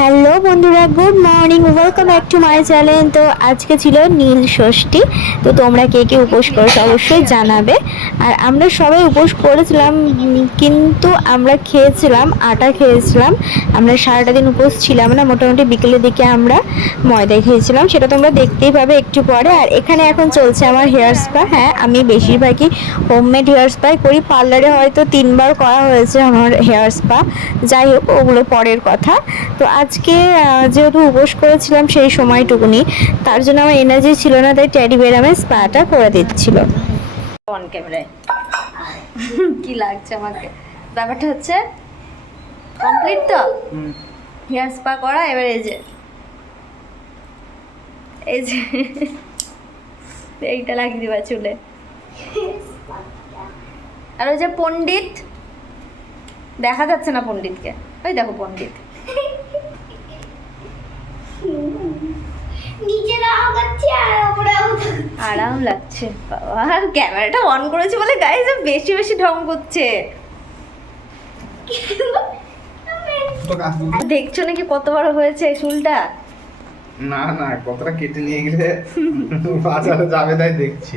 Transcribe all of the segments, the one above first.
Hello বন্ধুরা, good morning welcome back to my channel তো আজকে ছিল নীল ষষ্ঠী, তো তোমরা কে কে উপোস করেছ অবশ্যই জানাবে। আর আমরা সবাই উপোস করেছিলাম কিন্তু আমরা খেয়েছিলাম, আটা খেয়েছিলাম। আমরা সারাটা দিন উপোস ছিলাম না, মোটামুটি বিকেলের দিকে আমরা ময়দা খেয়েছিলাম। সেটা তোমরা দেখতেই পাবে একটু পরে। আর এখানে এখন চলছে আমার হেয়ার স্পা হ্যাঁ আমি বেশিরভাগই হোমমেড হেয়ার স্পাই করি। পার্লারে হয়তো তিনবার করা হয়েছে আমার হেয়ার স্পা যাই হোক, ওগুলো পরের কথা। তো আজকে যেহেতু উপোস করেছিলাম সেই সময়টুকুনি তার জন্য আমার এনার্জি ছিল না তাই ট্যাডি বের আমার স্পাটা করে দিচ্ছিল। অন ক্যামেরায় কি লাগছে আমাকে? ব্যাপারটা হচ্ছে কমপ্লিট তো? হেয়ার স্পা করা এবার এই যে এই যে এইটা লাগিয়ে দিবা চুলে। আর ওই যে পণ্ডিত দেখা যাচ্ছে না পণ্ডিতকে। ওই দেখো পণ্ডিত নিচে দাও করছে আর উপরে আরাম লাগছে বাবা। আর ক্যামেরাটা অন করেছে বলে গাইজ বেশি বেশি ঢং করছে। দেখছ নাকি কত বড় হয়েছে এই চুলটা? না না কতটা কেটে নিয়ে গেলে বাজারে যাবে তাই দেখছি।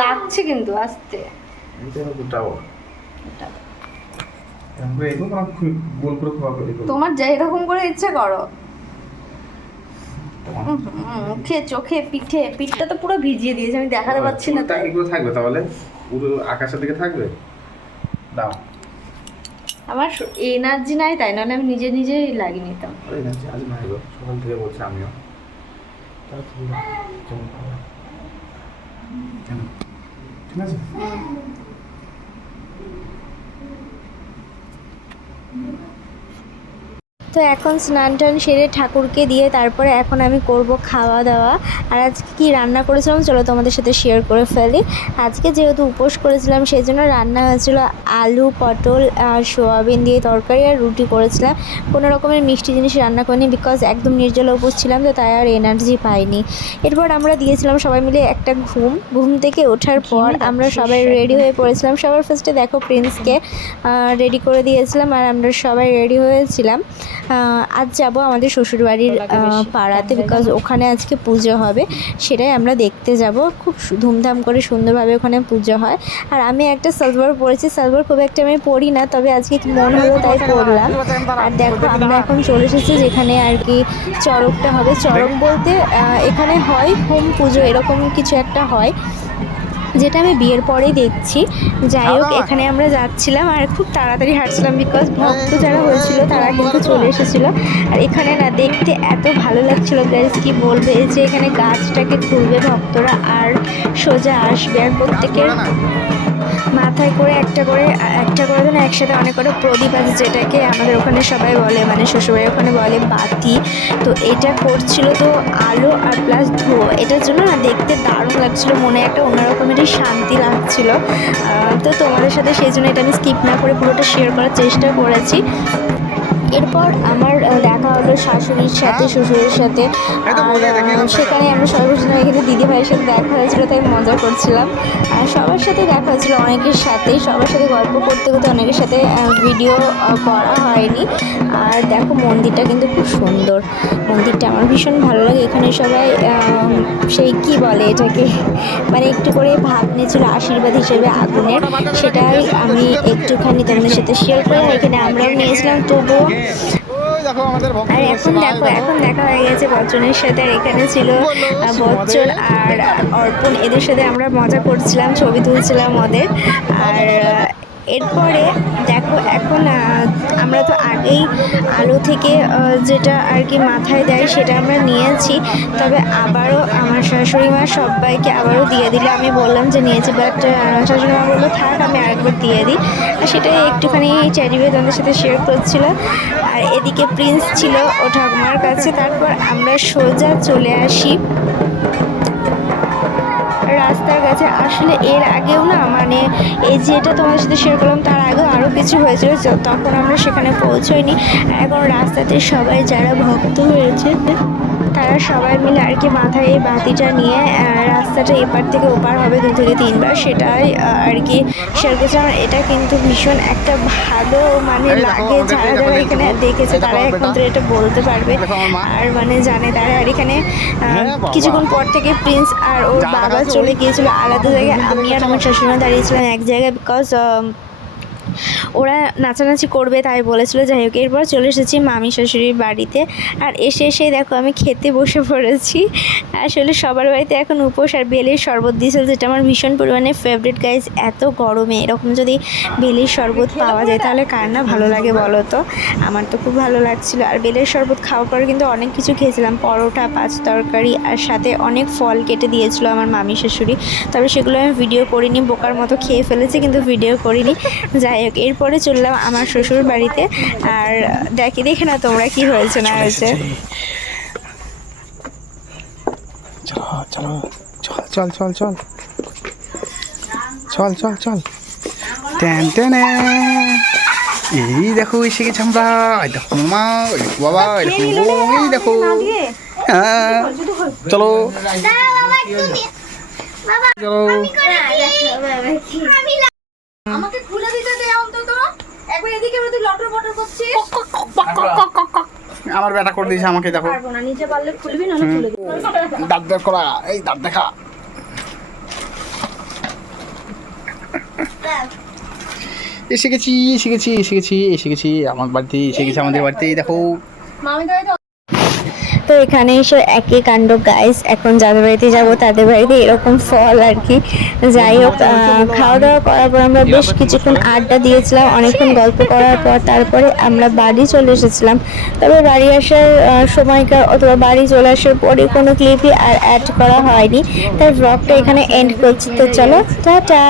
লাগছে কিন্তু আসতে। এটা গোটাও তোমার যাই রকম করে ইচ্ছে করো। মুখে চোখে পিঠে পিঠটা তো পুরো ভিজিয়ে দিয়েছে আমি দেখাতে পাচ্ছি না তাই। থাকবে তাহলে? পুরো আকাশের দিকে থাকবে? দাও। আমার এনার্জি নাই তাই নাহলে আমি নিজে নিজেই লাগিয়ে নিতাম। না আজ নাই গো সকাল থেকে বলছি আমিও? ঠিক আছে? তো এখন স্নান টান সেরে ঠাকুরকে দিয়ে তারপরে এখন আমি করব খাওয়া দাওয়া। আর আজকে কি রান্না করেছিলাম চলো তোমাদের সাথে শেয়ার করে ফেলি। আজকে যেহেতু উপোস করেছিলাম সেই জন্য রান্না হয়েছিল আলু পটল আর সোয়াবিন দিয়ে তরকারি আর রুটি করেছিলাম। কোনো রকমের মিষ্টি জিনিস রান্না করিনি বিকজ একদম নির্জলা উপোস ছিলাম তো তাই আর এনার্জি পাইনি। এরপর আমরা দিয়েছিলাম সবাই মিলে একটা ঘুম। ঘুম থেকে ওঠার পর আমরা সবাই রেডি হয়ে পড়েছিলাম। সবার ফার্স্টে দেখো প্রিন্সকে রেডি করে দিয়েছিলাম আর আমরা সবাই রেডি হয়েছিলাম। আজ যাব আমাদের শ্বশুরবাড়ির পাড়াতে বিকজ ওখানে আজকে পুজো হবে সেটাই আমরা দেখতে যাব। খুব ধুমধাম করে সুন্দরভাবে ওখানে পুজো হয়। আর আমি একটা সালবার পরেছি সালবার খুব একটা আমি পরি না তবে আজকে মন হলো তাই পরলাম। আর দেখো আমরা এখন চলে এসেছি যেখানে আর কি চড়কটা হবে। চড়ক বলতে এখানে হয় হোম পুজো এরকম কিছু একটা হয়। যেটা আমি বিয়ের পরেই দেখছি। যাই হোক এখানে আমরা যাচ্ছিলাম আর খুব তাড়াতাড়ি হাঁটছিলাম বিকজ ভক্ত যারা হয়েছিল তারা কিন্তু চলে এসেছিল। আর এখানে না দেখতে এত ভালো লাগছিল গাইজ কি বলবে? যে এখানে গাছটাকে তুলবে ভক্তরা আর সোজা আসবে আর প্রত্যেকের মাথায় করে একটা করে একটা করে দেন একসাথে অনেক করে প্রদীপ আছে যেটাকে আমাদের ওখানে সবাই বলে মানে শ্বশুরবাড়ির ওখানে বলে বাতি। তো এটা করছিল তো আলো আর প্লাস ধোঁয়া। এটার জন্য না দেখতে দারুণ লাগছিল, মনে একটা অন্যরকমেরই শান্তি লাগছিল। তো তোমাদের সাথে সেই জন্য এটা আমি স্কিপ না করে পুরোটা শেয়ার করার চেষ্টা করেছি। এরপর আমার দেখা হলো শাশুড়ির সাথে শ্বশুরের সাথে। আর সেখানে আমরা সর্বপ্রথম এখানে দিদি ভাইয়ের সাথে দেখা হয়েছিল তাই মজা করছিলাম। আর সবার সাথে দেখা হয়েছিল অনেকের সাথেই সবার সাথে গল্প করতে করতে অনেকের সাথে ভিডিও করা হয়নি। আর দেখো মন্দিরটা কিন্তু খুব সুন্দর। মন্দিরটা আমার ভীষণ ভালো লাগে। এখানে সবাই সেই কি বলে এটাকে? মানে একটু করে ভাব নিয়েছিল আশীর্বাদ হিসেবে আগুনের। সেটাই আমি একটুখানি তোমাদের সাথে শেয়ার করে। এখানে আমরাও নিয়েছিলাম। তবুও আর এখন দেখো এখন দেখা হয়ে গেছে বচ্চনের সাথে আর এখানে ছিল বচ্চন আর অর্পণ। এদের সাথে আমরা মজা করছিলাম ছবি তুলছিলাম ওদের। আর এরপরে দেখো এখন আমরা তো আগেই আলু থেকে যেটা আর কি মাথায় দেয় সেটা আমরা নিয়েছি। তবে আবারও আমার শাশুড়ি মা সবাইকে আবারও দিয়ে দিলে। আমি বললাম যে নিয়েছি বাট শাশুড়ি মা বলল, থাক, আমি আরেকবার দিয়ে দিই। আর সেটাই একটুখানি চ্যারিবে তোমাদের সাথে শেয়ার করছিল আর এদিকে প্রিন্স ছিল ও ঠাকুমার কাছে। তারপর আমরা সোজা চলে আসি। রাস্তার কাছে আসলে এর আগেও না মানে এই যেটা তোমার সাথে শেয়ার করলাম, তার আগেও আরও কিছু হয়েছিল তখন আমরা সেখানে পৌঁছইনি এখন রাস্তাতে সবাই যারা ভক্ত হয়েছে তারা সবাই মিলে আর কি মাথায় এই বাতিটা নিয়ে রাস্তাটা এপার থেকে ওপার হবে দু থেকে তিনবার। সেটাই আর কি শেয়ার করছিলাম এটা কিন্তু ভীষণ একটা ভালো মানে লাগে যারা যারা এখানে দেখেছে তারা তো এটা বলতে পারবে। আর মানে জানে তারা আর এখানে হ্যাঁ। কিছুক্ষণ পর থেকে প্রিন্স আর ওর বাবা চলে গিয়েছিল আলাদা জায়গায়। আমি আর আমার শাশুড়ি দাঁড়িয়েছিলাম এক জায়গায় বিকজ ওরা নাচানাচি করবে তাই বলেছিল। যাই হোক এরপর চলে এসেছি মামি শাশুড়ির বাড়িতে। আর এসে এসে দেখো আমি খেতে বসে পড়েছি। আসলে সবার বাড়িতে এখন উপোস আর বেলের শরবত দিয়েছিল যেটা আমার ভীষণ পরিমাণে ফেভারিট গাইজ এত গরমে এরকম যদি বেলের শরবত পাওয়া যায় তাহলে কার না ভালো লাগে বলো তো? আমার তো খুব ভালো লাগছিল। আর বেলের শরবত খাওয়ার পরে কিন্তু অনেক কিছু খেয়েছিলাম। পরোটা পাঁচ তরকারি আর সাথে অনেক ফল কেটে দিয়েছিল আমার মামি শাশুড়ি। তবে সেগুলো আমি ভিডিও করিনি বোকার মতো খেয়ে ফেলেছি কিন্তু ভিডিও করিনি। যাই হোক এরপরে চললাম আমার শ্বশুর বাড়িতে। আর দেখি দেখে না তোমরা কি হয়েছে না হয়েছে। চলো চলো চল চল চল চল। চল চল চল। টেন টেনে এই দেখো এসে গেছে আমরা। দেখো মামা বাবা এই দেখো হ্যাঁ। চলো। চলো। আমাকে খুলে দিতে দে অন্তত। একবার এদিকে এবার তুই লটর বটর করছিস। আমার বেটা করে দিয়েছে আমাকে দেখো। পারব না নিচে পারলে খুলবি না খুলে দিবি। দাঁত বের করা এই দাঁত দেখা। এসে গেছি এসে গেছি এসে গেছি এসে গেছি আমার বাড়িতে এসে গেছি আমাদের বাড়িতে দেখো। মামি তো এখানে এসে একই কাণ্ড গাইস এখন যাদের বাড়িতে যাব, তাদের বাড়িতে এরকম ফল আর কি। যাই হোক খাওয়া দাওয়া করার পর আমরা বেশ কিছুক্ষণ আড্ডা দিয়েছিলাম, অনেকক্ষণ গল্প করার পর তারপরে আমরা বাড়ি চলে এসেছিলাম। তবে বাড়ি আসার সময়কার অথবা বাড়ি চলে আসার পরে কোনো ক্লিপই আর অ্যাড করা হয়নি। তাই ব্লগটা এখানে এন্ড করছি। তো চলো, টাটা!